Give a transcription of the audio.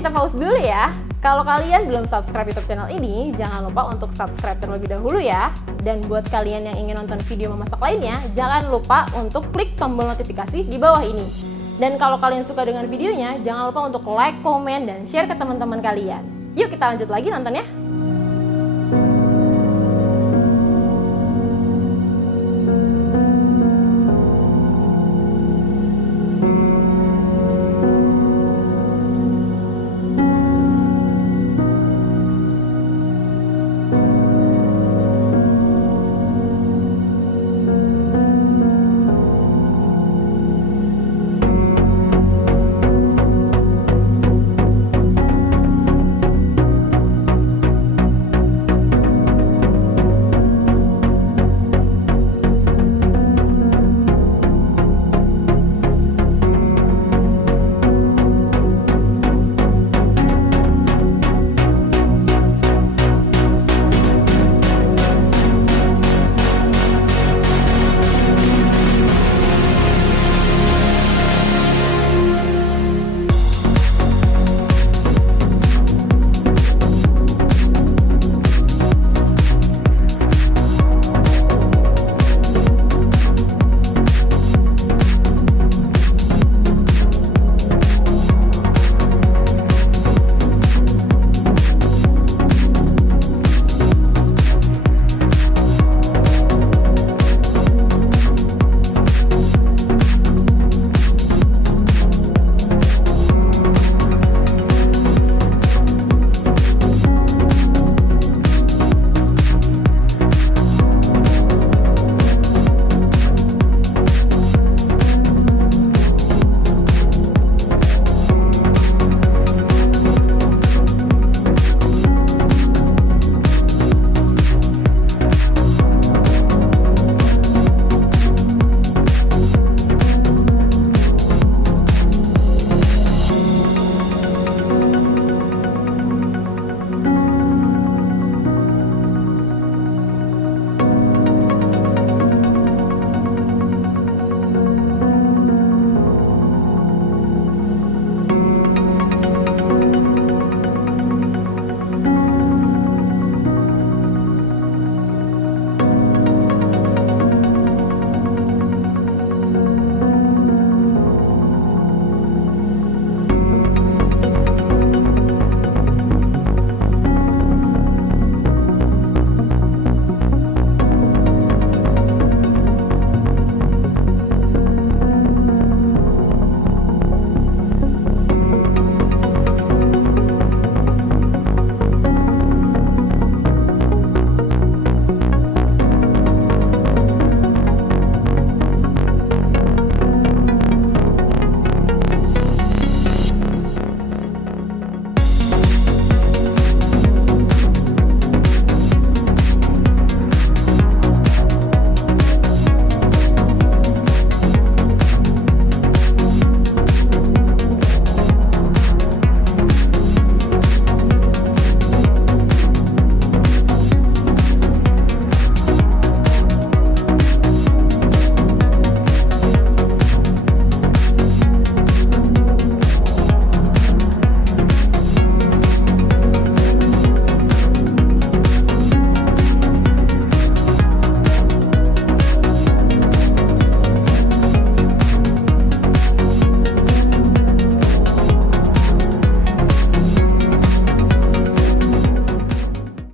kita pause dulu ya. Kalau kalian belum subscribe YouTube channel ini, jangan lupa untuk subscribe terlebih dahulu ya. Dan buat kalian yang ingin nonton video memasak lainnya, jangan lupa untuk klik tombol notifikasi di bawah ini. Dan kalau kalian suka dengan videonya, jangan lupa untuk like, komen, dan share ke teman-teman kalian. Yuk kita lanjut lagi nontonnya.